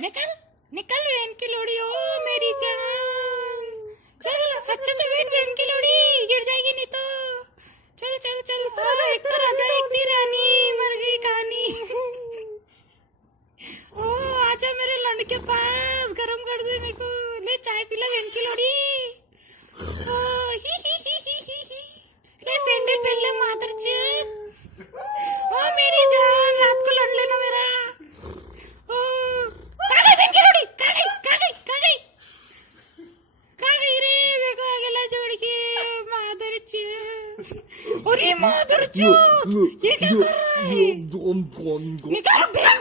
निकल निकल बहन की लोड़ी। ओ मेरी जान, चल अच्छे से बैठ बहन की लोड़ी, गिर जाएगी नहीं तो। चल चल चल, एक तो राजा एक थी रानी, मर गई कहानी। ओ आजा मेरे लंड के पास, गरम कर दे मेरे को। ले चाय पी ले बहन की लोड़ी। ओ ही। ले सैंडल पहन ले मादर चोद। ओ मेरी जान, रात को लड़ लेना मेरा। ओ कहाँ गई बहन की लोड़ी, कहाँ गई रे, मेरे को अकेला छोड़ के मादर चोद। अरे मादर चोद, ये क्या कर रहा है? निकालो बहन